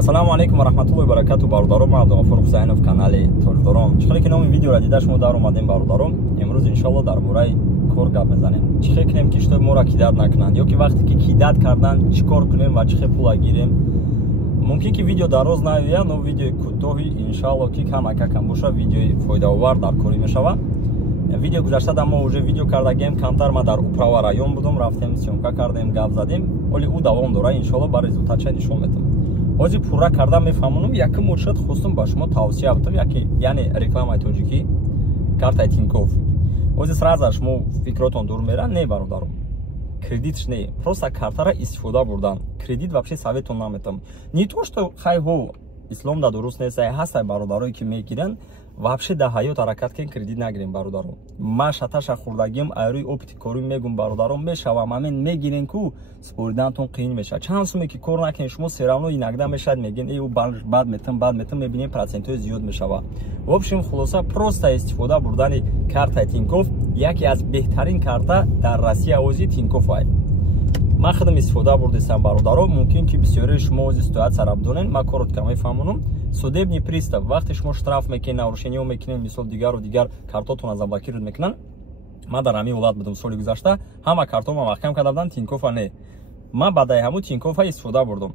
Ассалому алейкум ва раҳматуллоҳи ва баракату бародаром. Ман Абдуғафур Ҳусайнов, канали Торидором. Чӣ хеле ки номи видеоро дида шумо дар омадем бародаром. Имрӯз иншаллоҳ дар бораи кор гап мезанем. Чӣ хеле кунем ки шумо моро кидат накунанд, ё ки вақте ки кидат кардан чӣ кор кунем ва чӣ хеле пула гирем. Мумкин ки видео дароз наояд, но видеои кӯтоҳи иншаллоҳ ки камакакам боша, видеои фоидаовар дар корӣ мешавад. Видео гузаштада мо уже видео кардагем камтар. Ма дар управа район будем, рафтем сёмка кардем, гап задем. Оли у давом дора, иншаллоҳ ба результатча нишон метам. Ҳозир пурра карда мефаҳмонам, якм муршид хостум ба шумо тавсия бутам, яки яъне рекламаи тоҷикӣ, картаи Тинькофф. Ҳозир сразу шумо фикротон дур мера, не бародаром. Кредитш не, просто картара истифода бурдан. Кредит вообще советон наметам. Не то, что хайҳо исломда дуруст нест, ҳастай бародарое ки мегиранд, вообще да ҳаёт ҳаракат кен кредит нагирем бародаром. Ма шаташа хурдагим айрӯи опити корӣ мегум бародаром, мешавам амин мегирен ку споридантон қиин мешавад. Чанд суме ки кор накунед шумо серавно инагда мешавад, мегин ё бад метам мебинем процентҳои зиёд мешавад. В общем хулоса просто истифода бурдани картаи Тинькофф яке аз беҳтарин карта дар Россия ози Тинькофф ай. Ман худам истифода бурдистам бародаром. Мумкин ки бисёри шумо ози ситуатсияро бидонен, ман корот ка мефаҳмонам. Судебный пристав вақте шумо штраф мекунед, нарушениё мекунед, мисол дигару дигар картотон заблокируд мекунанд. Ман дар ҳамин ҳолат будам соли гузашта, ҳама картонам маҳкам карда будам, Тинькоффа не. Ман баъдаи ҳамун Тинькоффа истифода бурдам.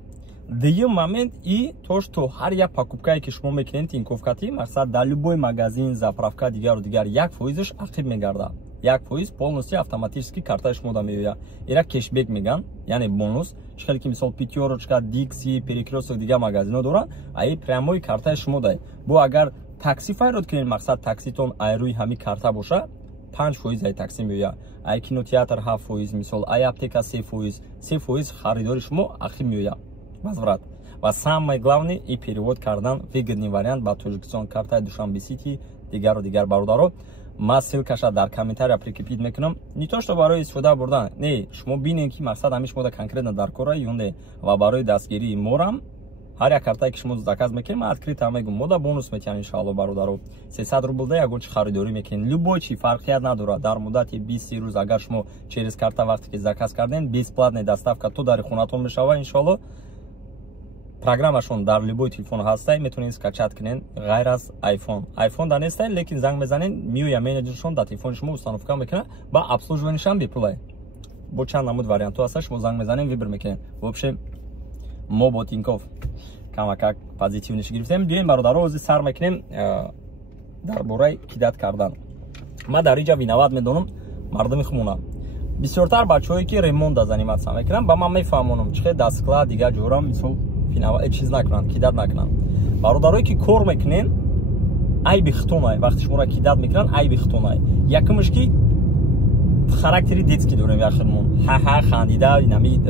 Дуюм момент и то, что ҳар як покупкае ки шумо мекунед Тинькоффкати, мақсад дар любой магазин, заправка дигару дигар 1% ақиб мегарда. 1% полностью автоматически картаи шумо да меояд. Ира кешбек меган, яъне бонус. Чӣ хеле ки мисол Пятерочка, Dixi, Перекрёсток дигар магазино дора, ай прямои картаи шумо дай. Бо агар такси файрод кунед, мақсад такситон айрӯи ҳамин карта боша, 5% ай такси меояд. Ай кинотеатр 7%, мисол ай аптека 3%, 3% харидори шумо ақиб меояд. Возврат. Ва самое главное и перевод кардан выгодный вариант ба Тоҷикистон, картаи Душанбе Сити, дигару дигар бародаро. Ма ссилкаша дар комментария прикрепит мекунам. Не то, что барои истифода бурдан. Не, шумо бинед ки мақсад ҳамин шумо да конкретно дар кора ё не. Ва барои дастгирии морам ҳар як картае ки шумо заказ мекунед, ман открыто мегум, мо да бонус метиҳам иншааллоҳ бародаро. 300 рубл да ягон чи харидорӣ мекунед. Любой чи фарқият надорад. Дар муддати 20 рӯз агар шумо через карта вақте ки заказ карден, бесплатная доставка то дари хонатон мешавад иншааллоҳ. Программашон дар любой телефон ҳастай, метавонед скачат кунед, ғайр аз iPhone. iPhone да нестай, лекин занг мезанед, миёя менеҷершон дар телефони шумо установка мекунад, ба обслуживанияшон бепулай. Бо чанд намуд вариантҳо ҳаста, шумо занг мезанед, вибр мекунед. В общем, мо бо Тинькофф камакак позитивниш гирифтем. Биёем бародаро, ҳозир сар мекунем дар бораи кидат кардан. Ман дар иҷа виноват медонам мардуми хумона. Бисёртар бачаҳое ки ремонт да заниматся мекунанд, ба ман мефаҳмонам чӣ хеле дастсклад дигар ҷора мисол чиз накунанд, кидат накунанд. Бародарое ки кор мекунен, айби хитонай, вақте шуморо кидат мекунанд, айби хитонай. Якумш ки характери детский дорем яхирмон. Ха-ха хандида, нами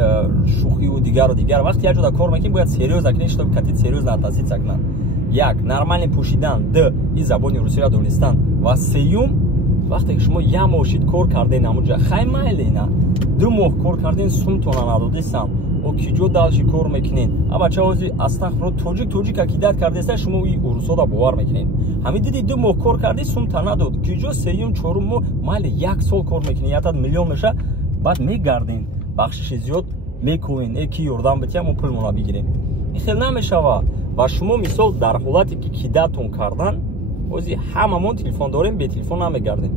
шухию дигару дигар. Вақте як ҷода кор мекунед, бояд серьёзно кунед, чтобы катит серьёзно относиться к нам. Як, нормально пӯшидан, д, и забони русиро донистан. Ва сеюм, вақте ки шумо як мошид кор карден намуҷа, хай майлина. 2 моҳ кор карден, сумтона надодистан. Киҷо далши кор мекунед. А бача ҳозир астағфируллоҳ тоҷика кидат кардеста, шумо и урусода бовар мекунед. Ҳамин диди 2 моҳ кор карди, сумта надод. Киҷо сеюм чорум моҳ, майли 1 сол кор мекунед, ятад миллион меша, баъд мегарден. Бахшиши зиёд мекунед, ки ёрдам битиям, мо пулмона бигирем. ин хел намешавад. Ва шумо мисол дар ҳолате ки кидатон кардан, ҳозир ҳамамон телефон дорем, бе телефон намегардем.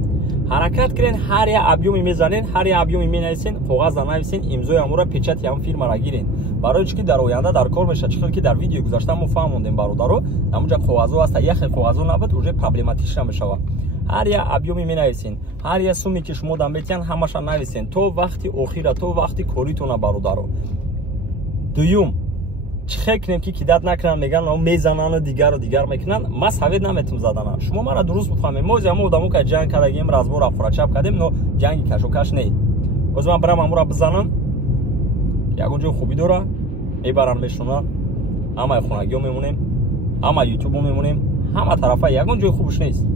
ҳаракат кунед, ҳар як объёми мезанед, ҳар як объёми менависен, коғазда нависен, имзои ҳамуро печати ҳамун фирмаро гирен. Барои чӣ ки дар оянда дар кор мешавад, чӣ хеле ки дар видеои гузашта мо фаҳмондем бародаро, намуҷа коғазҳо ҳаста, як хел коғазҳо набуд, уже проблематична мешавад. ҳар як объёми менависен, ҳар як суме ки шумо да метиҳанд, ҳамаша нависен, то вақти охира, то вақти коритона бародаро. дуюм, чӣ хел кунем ки кидат накунанд, меган мезананд, дигару дигар мекунанд, ман совет наметавонам задана. шумо маро дуруст бифаҳмед. мо ҳама одамо ка ҷанг кардагем, разбора хурачап кардем, но ҷанги кашокаш не. ҳозир ман барам амуро бизанам, ягон ҷои хубӣ дора, мебарам мешунам, ҳамаи хонагиҳо мемонем, ҳама ютубо мемонем, ҳама тарафа ягон ҷои хубаш нест.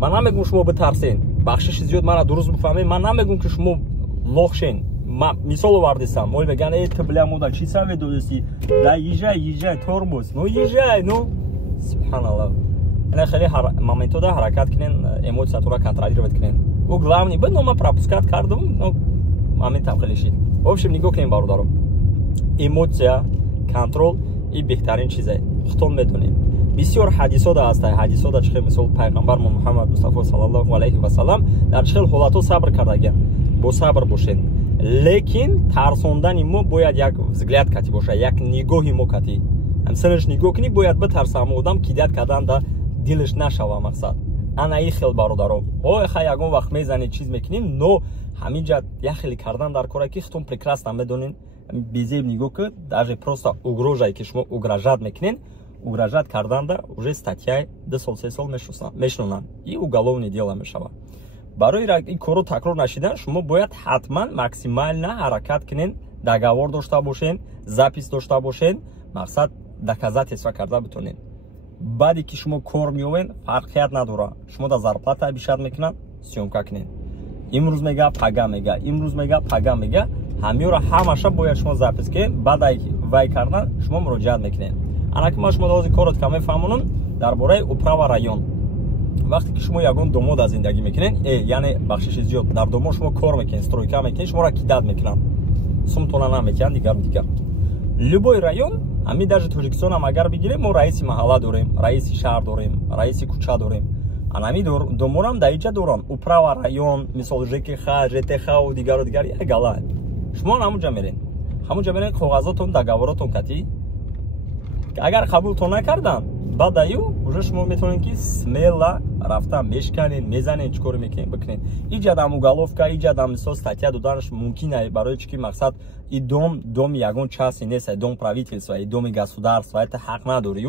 ман намегум шумо битарсен, бахшиши зиёд маро дуруст бифаҳмед. ман намегум ки шумо лохшен. Мисол овардистам, мо меган ты бля мода чӣ савет додисти, да езжай тормоз, ну езжай, ну субҳаналлоҳ. ина хеле моментода ҳаракат кунен, эмоциятора контролировать кунен. у главный бо нома пропускат кардам, но моментам хеле шид. В общем, нигоҳ кунем бародаро. Эмоция, контрол این بهترین چیزه خودتون میدونید بسیار حدیثات هست حدیثات چه مثل پیغمبر محمد مصطفی صلی الله علیه و سلام در چه حالاتو صبر کردگن با صبر باشین لیکن ترسوندن ما باید یک взгляд کتی باشه یک نگاهی ما کتی همسرش نگاه کنی باید بترسم آدم کیدت کردن در دلش نشوه مقصد انا این خیلی برادرم او خیلی یگون وقت میزنید چیز میکنین نو همینجا یک خیلی کردن در کاری که خودتون прекрасно میدونین بیزیب نگاه که даже просто угрожай که شما угрожать میکنین угрожать کردن در уже статья 2 سال 3 سال میشنونن این уголовное дело میشوه برای این کارو تکرار نشیدن شما باید حتما ماکسیمال نه حرکت کنین договор داشته باشین запись داشته باشین مقصد доказательство کرده بتونین بعدی که شما کار میوین فرقیت نداره شما در зарплата بیشتر میکنن سیومکا کنین امروز میگه پاگا میگه امروز میگه پاگا میگه همه همشه باید شما запись کنین بعد وای کردن شما مراجعت میکنین انا که ما شما لازم کارت کمی فهمونم درباره управа район وقتی که شما یگان دومود از زندگی میکنین یعنی بخشش زیاد در دومو شما کار میکنین سтройка میکنین شما را کیدت میکنن сумтона نمیکنن دیگر любой район همین даже توجیکستان هم اگر بگیریم ما رئیس محله داریم رئیس شهر داریم رئیس کوچه داریم انا دومون هم در اینجا دارن управа район مثال ЖКХ ЖТХ و دیگر یک گله شما همونجا میرین همونجا میرین کاغذاتون договорاتون کتی اگر قبولتون نکردن بعد ایو уже شما میتونین که смело رفتن میشکنین میزنین چیکار میکنین بکنین ایجاد هم уголовка ایجاد هم مثلا статья دادنش ممکنه برای چی مقصد این дом یگان چاسی نیست дом правительства и дом государства это حق نداری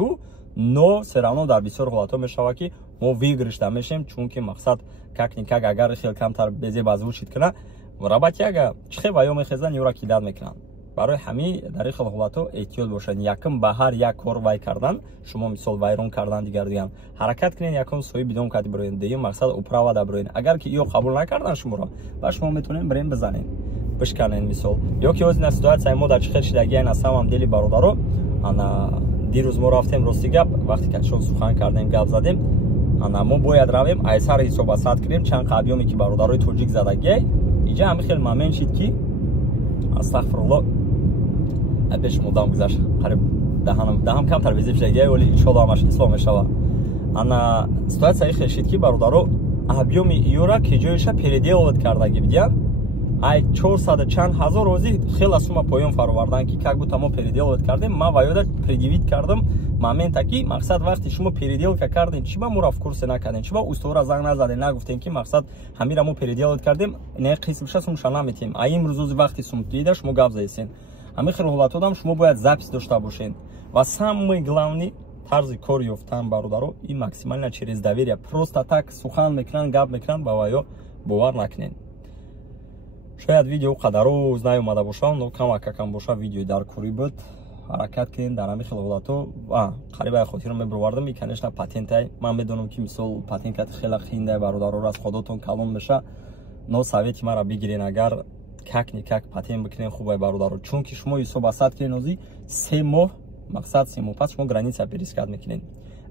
но все равно در بسیار حالات میشوه که ما выигрыш میشیم چون که مقصد как никак اگر خیلی کمتر بزی بازوشید کنه مربط یک چخه وایو میخزن یورا کیداد میکنن برای همین در این حالاتو احتیاط باشین یکم به هر یک کار وای کردن شما مثال وایرون کردن دیگر حرکت کنین یکم سوی بدون کتی بروین دیگه مقصد управа دا بروین اگر که ایو قبول نکردن شما را با شما میتونین برین بزنین بشکنین مثال یا که از این سیتواسیون ما در چه شدگی این هم دلی برادرو انا دیروز ما رفتیم راستی گپ وقتی که چون سخن کردیم گپ زدیم انا ما باید رویم ایسر حساب حساب کنیم چند قبیامی که برادرای توجیک زدگی اینجا همین خیلی ممنون شد که استغفرالله ابش مدام گذشت قریب دهم کمتر ویزیف شده ولی ان شاء الله همش اسلام میشوه انا سیتواسیون خیلی شد که برادرو ابیوم ایورا که جایش переделывать کردگی بیدیم ай 400 чанд ҳазор рози хела сума поён фаровардан ки как будто мо переделывать кардем ман ва ёда предъявить кардам момента ки мақсад вақти шумо переделка кардем чиба моро в курсе накардем чиба устора занг назадем нагуфтем ки мақсад ҳамира мо переделывать кардем не қисмша сумша наметем а имрӯз вақти сум дида шумо гап заесен ҳамин хел ҳолатодам шумо бояд запис дошта бошен ва самый главный тарзи кор ёфтан бародаро и максимально через доверие просто так сухан мекунанд гап мекунанд ба ваё бовар накунед шояд видео қадару знаю мада бошам но камакакам боша видео дар кури буд ҳаракат кунед дар ҳамин хел ҳолато қариба хотирам мебурвардам и конечно патентай ман медонам ки мисол патенкати хела хинда бародаро аз ходотон калон меша но совети мара бигирен агар как никак патент бикунед хубай бародаро чунки шумо ҳисоб асад кунед ози 3 моҳ мақсад 3 моҳ пас шумо граница перескат мекунед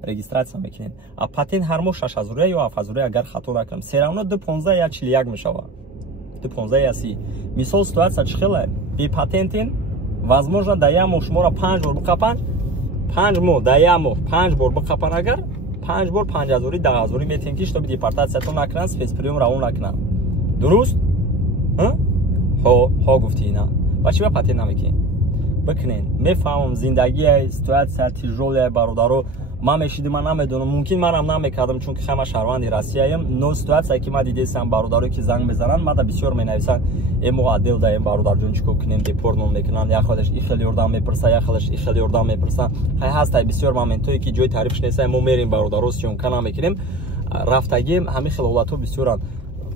регистрация мекунед а патент ҳар моҳ 6000 ё 7000 агар хато накунам се равно 215 я 41 мешавад 15 мисол ситуация чхела бе патентин возможно да я мош мора 5 бор бақапан 5 моҳ да я моҳ 5 бор бақапан агар 5 бор 5000 10000 метен ки чтобы депортация то накунан спецприём равон накунан дуруст ҳо гуфти ина ва чиба патент намекунед бикунед мефаҳмам зиндагии ситуация тижолия бародаро ман мешидим ман намедонам мумкин манам намекардам чунки ҳама шаҳрванди россияем но ситуация ки ман дидесам бародаро ки занг мезананд мада бисёр менависанд мо аддел даем бародарҷон чикор кунем депортмон мекунанд як хелеш и хел ёрдам мепурса як хелеш и хел ёрдам мепурса ҳай ҳастай бисёр моментое ки ҷои таърифш нестае мо мерем бародаро сёмка намекунем рафтагием ҳамин хел ҳолатҳо бисёранд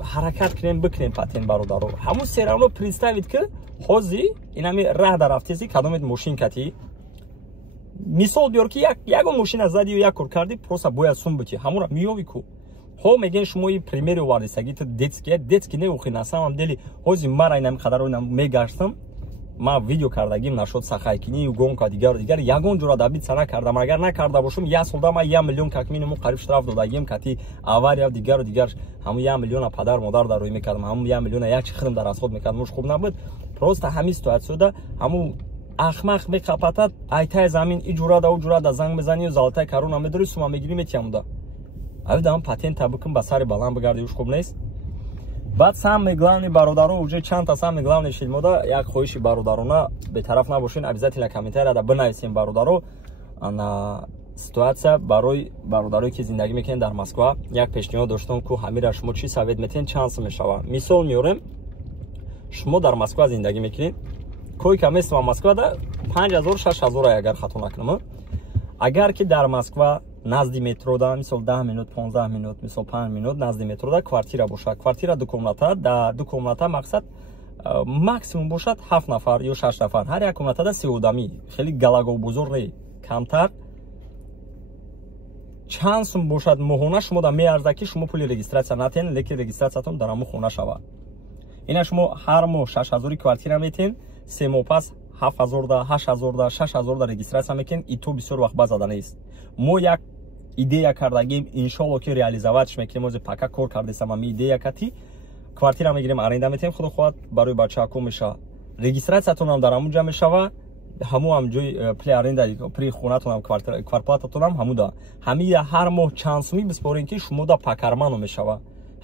ҳаракат кунем бикунем патент бародаро ҳамун се равно представид ки ҳозир инами раҳ дар рафтеси кадомет мошин кати мисол биёр ки ягон мошина зади ё як кор карди просто бояд сум бути ҳамонро миёви ку ҳо мегӯян шумо и примери овардисаги ту детски неохи на самом деле ҳозир мара инами қадар мегаштам ман видео кардагим нашуд сахайкини гонка дигар ягон ҷура дабитса накардам агар накарда бошам як солда ман 1 миллион как минимум қариб штраф додагим кати авария дигар ҳамун 1 миллиона падар модар дар рӯй мекардам ҳамун 1 миллиона як чихрим дар расход мекардам муш хуб набуд просто ҳамин ситуатсияда ҳамун ахмақ меқапатад айтаи замин иҷурада уҷурада занг мезанию залтаи каруна медори сума мегири метиямуда авидам патент табукм ба сари баланд бигарди уш хуб нест. баъд самми главни бародаро уҷа чандта самми главни шилмода як хоҳиши бародарона бетараф набошин обязательно комментарияда бинависем бародаро ана ситуация барои бародарое ки зиндагӣ мекунед дар Москва як пешниҳод доштам ку ҳамира шумо чӣ совет метен чанд сум мешава. мисол меорем шумо дар Москва зиндагӣ мекунед койка местава Москвада 5000-6000 агар хато накунам. агар ки дар Москва назди метрода мисол 10 минут 15 минут мисол 5 минут назди метрода квартира бошад, квартира ду комната, да ду комната мақсад максимум бошад 7 нафар ё 6 нафар, ҳар як комнатада 3 одамӣ, хеле галагов бузург не, камтар. чанд сум бошад моҳона шумо да меарзад ки шумо пули регистратсия натен, леки регистратсиятон дар ҳамон хона шавад. ина шумо ҳар моҳ 6000 квартира метен, 3 моҳ пас 7000 8000 6000 регистратсия мекунед, и то бисёр вақт базада нест. мо як идея кардагим, иншолло ки реализоватш мекунем. ози пака кор кардесам ами идея кати квартира мегирем, аренда метем, худо хоҳад барои бачаҳако меша. регистратсиятонам дар ҳамунҷа мешава, ҳамун ҳам ҷои пли аренда пли хонатонам квартплататонам ҳамуда. ҳамия ҳар моҳ чанд сумӣ бисборем ки шумо да пакармано мешава.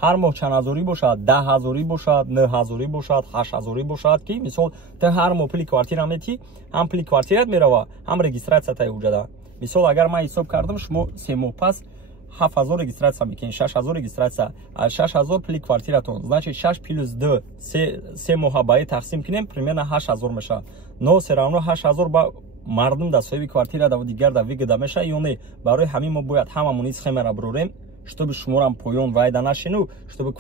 ҳар моҳ чанд ҳазорӣ бошад, 10000 бошад, 9000 бошад, 8000 бошад ки мисол та ҳар моҳ пли квартира метӣ, ҳам пли квартират мерава, ҳам регистратсията уҷада. мисол агар ман ҳисоб кардам шумо 3 моҳ пас 7000 регистратсия мекунед, 6000 регистратсия, 6000 пли квартиратон, значит 6 плюс 2 3 моҳа баи тақсим кунем, примерно 8000 меша. но се равно 8000 ба мардум да соҳиби квартира да дигар да вигда меша ё не. барои ҳамин мо бояд ҳамамон схемара бурорем, чтобы шуморам поён вайда нашину, чтобы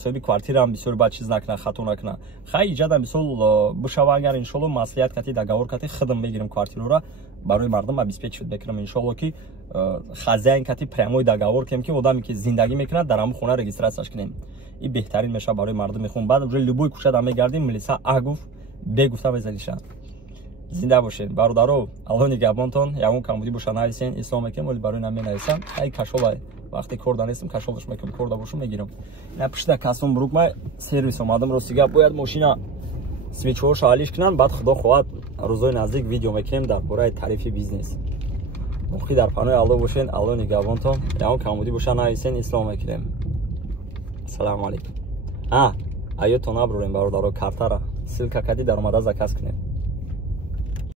соҳиби квартирам бисёр бад чиз накна, хато накна. хай иҷада мисол бушава агар иншолло маслиҳат кати договор кати хидм мегирем квартирора барои мардум обеспечивать мекунам иншолло ки хозяин кати прямой договор кунем ки одаме ки зиндагӣ мекунад дар ҳамон хона регистратсияш кунем. и беҳтарин меша барои мардум мехоҳам. баъд уже любой кушада мегардим милиса агуф бегуфта мезалиша. зинда бошед бародаро, алло нигабонтон, ягон камбудӣ боша нависен, ислом мекунем, вале барои наменависам. ай кашола вақти кор данестам, кашолаш мекунам, кор да бошам мегирам. ина пишта касом бурукма сервис омадам, ростига бояд машина свечҳоашо ҳалиш кунам, баъд худо хоҳад рӯзои наздик видео мекунем дар бораи тарифи бизнес. боқӣ дар панои алло бошед, алло нигабонтон, ягон камбудӣ боша нависен, ислом мекунем. ассалому алайкум. аётон набурем бародаро, картара ссилка кади дар омада заказ кунем.